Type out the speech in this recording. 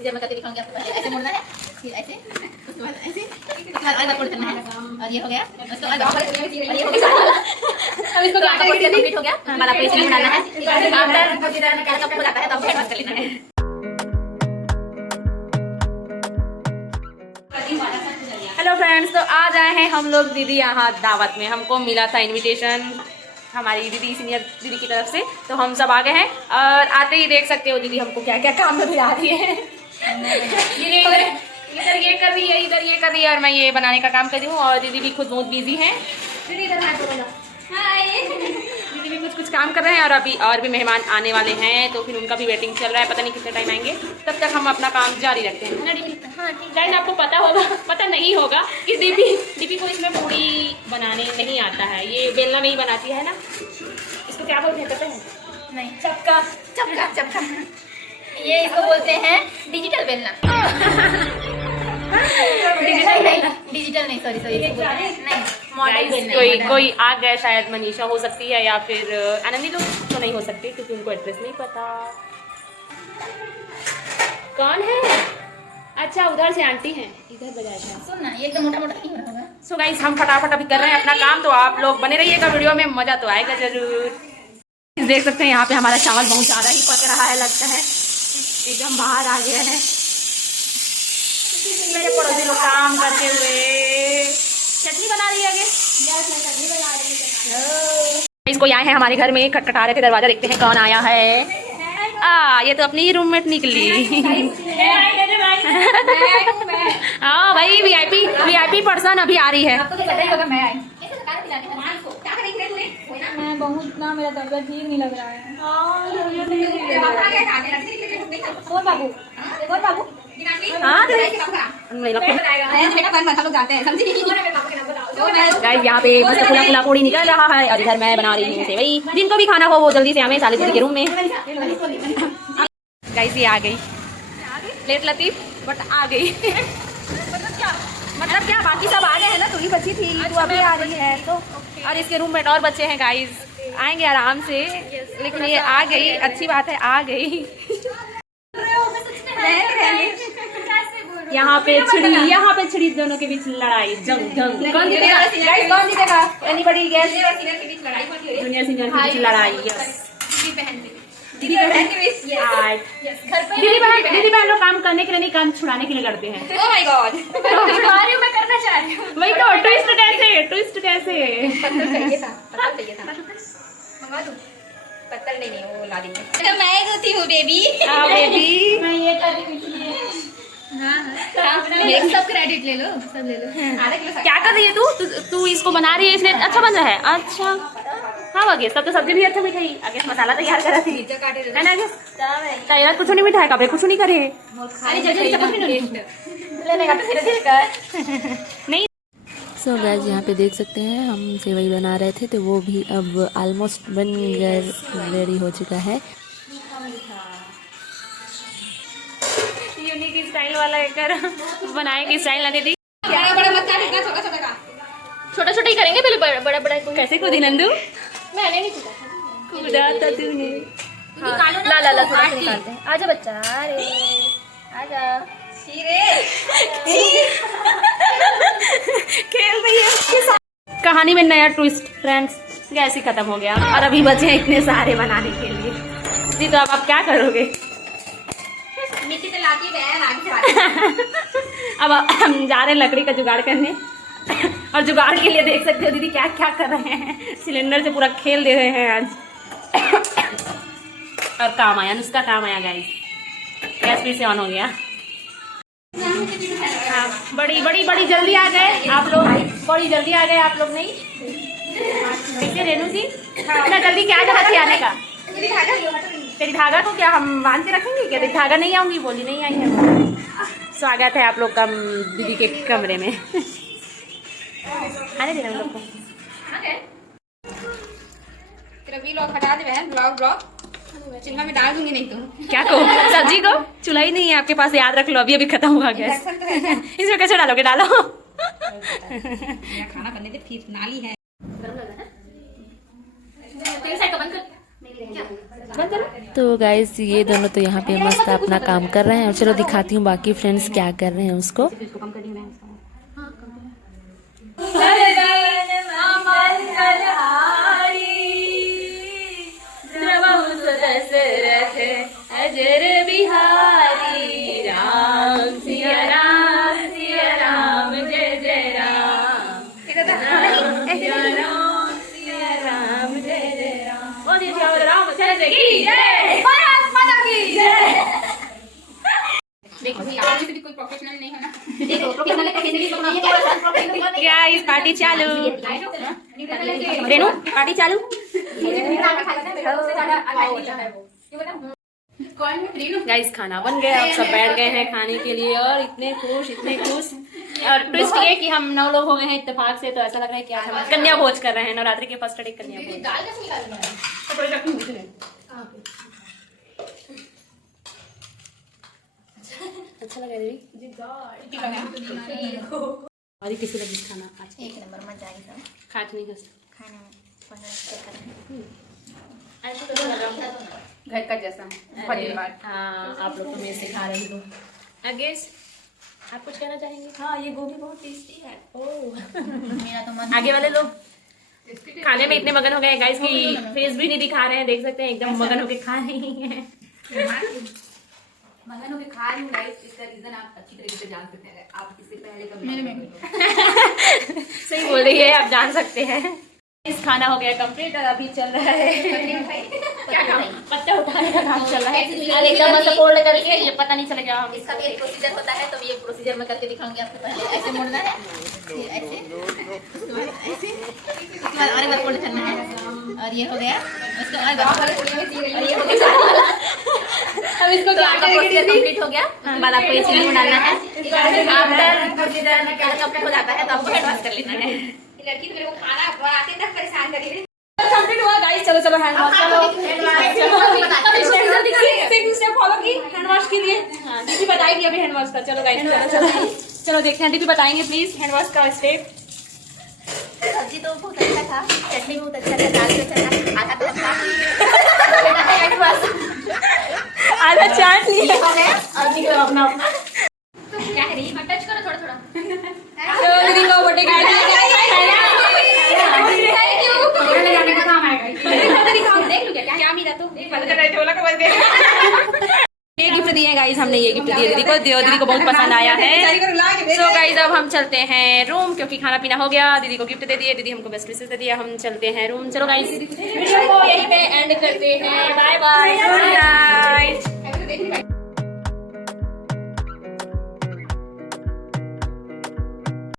Procedure मैं करके दिखाऊंगी आपको। पहले ऐसे मुड़ना है, फिर ऐसे, उसके बाद ऐसे, उसके बाद अलग करना है। और ये हो गया, उसके बाद अब इसको क्या करेंगे? कंप्लीट हो गया, हमारा पेस्ट बनाना है। आफ्टर प्रोसीजर में क्या हो जाता है तो हम कर लेना है। हेलो फ्रेंड्स, तो आज आए हैं हम लोग दीदी यहाँ दावत में। हमको मिला था इनविटेशन हमारी दीदी सीनियर दीदी की तरफ से, तो हम सब आ गए हैं। और आते ही देख सकते हो दीदी हमको क्या क्या काम में भिड़ा रही है। इधर ये कर रही है, इधर ये कर रही है, और मैं ये बनाने का काम कर रही हूँ। और दीदी भी खुद बहुत बिजी हैं। दीदी इधर हाय, दीदी भी कुछ काम कर रहे हैं। और अभी और भी मेहमान आने वाले हैं, तो फिर उनका भी वेटिंग चल रहा है। पता नहीं कितने टाइम आएंगे, तब तक हम अपना काम जारी रखते हैं। गाइस आपको पता होगा, पता नहीं होगा कि दीदी को इसमें पूड़ी बनाने नहीं आता है। ये बेलना नहीं बनाती है ना, इसको क्या बोलते हैं पता है? नहीं, चपका चपका चपका, ये इसको बोलते हैं डिजिटल बेलना। डिजिटल नहीं, सॉरी नहीं, मॉडल बेलना। कोई आ गया, शायद मनीषा हो सकती है या फिर आनंदी लोग तो नहीं हो सकती, क्योंकि उनको एड्रेस नहीं पता। कौन है? अच्छा, उधर से आंटी हैं, इधर बजाया है। सुन ना, ये एकदम मोटा मोटा नहीं होगा। सो गाइस, हम फटाफट अभी कर रहे हैं अपना काम, तो आप लोग बने रहिएगा वीडियो में, मजा तो आएगा जरूर। देख सकते हैं यहाँ पे हमारा चावल बहुत ज़्यादा ही पक रहा है, लगता है एकदम बाहर आ गया है। मेरे पड़ोसी लोग काम करते हुए चटनी बना रही है आगे। इसको आए हैं हमारे घर में, खटखटा रहे थे दरवाजा, देखते हैं कौन आया है। ये तो अपनी ही रूममेट निकली। हाँ भाई, वीआईपी पर्सन अभी आ रही है। मैं बहुत ना, मेरा तबीयत ठीक नहीं लग रहा है। कौन बाबू? गाइस यहाँ पे बस पुला पूड़ी निकल रहा है, और इधर मैं बना रही हूँ सेवई। जिनको भी खाना हो वो जल्दी से हमें साले दीदी के रूम में। गाइस ये आ गई, लेट लतीफ बट आ गई। मतलब क्या बाकी सब आ गए हैं ना, तू ही बची थी, तू अभी आ रही है तो। और इसके रूममेट और बच्चे हैं गाइस, आएंगे आराम से, लेकिन ये आ गई, अच्छी बात है आ गई। यहाँ पे छिड़ी दोनों के बीच लड़ाई, जंग। कौन जीतेगा? Anybody guess? जूनियर सीनियर के बीच लड़ाई। दीदी बहन लोग काम करने के लिए नहीं, काम छुड़ाने के लिए लड़ते हैं। Oh my God! मैं करना चाह रही हूँ। वही तो, ट्विस्ट कैसे? पत्थर चाहिए था। मंगवा दूँ? पत्थर नहीं, वो ला देंगे। तो मैं होती हूँ बेबी। हाँ बेबी, मैं ये कर रही हूँ। सब क्रेडिट ले लो, सब ले लो। क्या कर रही है तू इसको बना रही है, इसने अच्छा बन रहा है। अच्छा हाँ, आगे सब तो सब्जी भी अच्छा मिठाई, आगे मसाला तैयार करा थी है ना? तैयार कुछ नहीं मिठाई का, कुछ नहीं करे नहीं। सो गाइस, यहाँ पे देख सकते हैं हम सेवई बना रहे थे, तो वो भी अब ऑलमोस्ट बन रेडी हो चुका है। यूनिक स्टाइल वाला कर बनाए की स्टाइल ना दीदी, छोटा छोटा ही करेंगे, पहले बड़ा कैसे कूदी नंदू? मैंने नहीं कूदा था तूने। ला थोड़ा निकालते हैं। आजा बच्चा, अरे आजा। खेल रही है उसके साथ। कहानी में नया ट्विस्ट फ्रेंड्स, गैस ही खत्म हो गया और अभी बचे हैं इतने सारे बनाने के लिए। जी तो अब आप क्या करोगे? मिट्टी से लाती है अब हम जा रहे हैं लकड़ी का जुगाड़ करने, और जुगाड़ के लिए देख सकते हो दीदी क्या क्या कर रहे हैं। सिलेंडर से पूरा खेल दे रहे हैं आज। और काम आया, नुस्खा काम आया गाइस, गैस फिर से ऑन हो गया। हाँ, बड़ी जल्दी आ गए आप लोग, बड़ी जल्दी आ गए आप लोग। नहीं देखिए रेनू जी, इतना जल्दी क्या जगह थी आने का? तेरी धागा को क्या हम बांध के रखेंगे क्या? तेरी धागा नहीं आऊंगी बोली, नहीं आई है। स्वागत है आप लोग का दीदी के कमरे में। आने देना हम लोग को। तेरा व्लॉग हटा दे बहन, ब्लॉग चिंगा में डाल दूंगी नहीं तो। क्या को? सब्जी को चूल्हा ही नहीं है आपके पास, याद रख लो, अभी खत्म हुआ गैस। इसमें कैसे डालोगे? डालो। खाना बनने दे, फिर नाली है। तो गाइस ये दोनों तो यहाँ पे मस्त अपना काम कर रहे हैं और चलो दिखाती हूँ बाकी फ्रेंड्स क्या कर रहे हैं उसको। अजर बिहारी राम सिया राम जय जय राम सिया राम जय जय राम बोलिए रामचंद्र की जय, भारत माता की जय। देखो कोई प्रोफेशनल नहीं है ना। देखो प्रोफेशनल है क्या इस पार्टी चालू रेनू पार्टी चालू। गाइस खाना बन गया, अब सब बैठ गए हैं खाने के लिए और इतने खुश और ट्विस्ट ये कि हम 9 लोग हो गए हैं इत्तेफाक से, तो ऐसा लग रहा है कि आज हम कन्या भोज कर रहे हैं, नवरात्रि के फर्स्ट डे कन्या भोज। अच्छा लगा दीदी और किसी लगी खाना अच्छा एक नंबर मजा आई सब खाने में ऐसा तो लग रहा घर का जैसा परिवार। हाँ आप लोग तो मैं सिखा रही हो। अगेस आप कुछ कहना चाहेंगे? हाँ ये गोभी बहुत टेस्टी है। मेरा तो मन आगे वाले लोग खाने में इतने मगन हो गए गाइस कि फेस भी नहीं दिखा रहे हैं, देख सकते हैं एकदम मगन होके खा रही हैं। मगन होके खा रही हूँ गाइस, इसका रीजन आप अच्छी तरीके से जान सकते हैं। आप इससे पहले कभी सही बोल रही है, आप जान सकते हैं। इस खाना हो गया कंप्लीट और अभी चल रहा है क्या काम? पत्ता उठाने का काम चल रहा है। एकदम ऐसे फोल्ड करके ये पता नहीं चलेगा। इसका भी एक प्रोसीजर होता है, तो ये प्रोसीजर मैं करके दिखाऊंगी आपको। पहले ऐसे मोड़ना है, फिर ऐसे, ऐसे, इसके बाद और एक बार फोल्ड करना है और ये हो गया। उसके बाद और ये हो गया। अब इसको प्रोसीजर कंप्लीट हो गया। उसके बाद आपको ये चीनी डालना है। आफ्टर प्रोसीजर कंप्लीट हो जाता है तो आपको हैंड वॉश कर लेना है। लड़की तो मेरे को खाना बनाते तक परेशान कर रही है। कंप्लीट हुआ गाइस, चलो चलो हैंड वॉश करो। स्टेप फॉलो की हैंड वॉश के लिए। हां दीदी बताएगी अभी हैंड वॉश का। चलो गाइस चलो देखते हैं, दीदी बताएंगे प्लीज हैंड वॉश का स्टेप। सब्जी तो बहुत अच्छा था, चटनी बहुत अच्छा था, दाल भी अच्छा था, आटा तो अच्छा आधा चाट लिया और निकलो अपना अपना। तो क्या है रही, टच करो थोड़ा थोड़ा। चलो दीदी को बर्थडे का लगाने का काम आएगा। देख लो क्या मिला तो ये गिफ्ट दिए गाइस, हमने ये गिफ्ट दिए दीदी को। दीदी को बहुत पसंद आया है। सो गाइस अब हम चलते हैं रूम, क्योंकि खाना पीना हो गया। दीदी को गिफ्ट दे दिए, दीदी हमको बेस्ट विशेस दे दिया। हम चलते हैं रूम। चलो गाइस वीडियो को यहीं पे एंड करते हैं। Bye bye.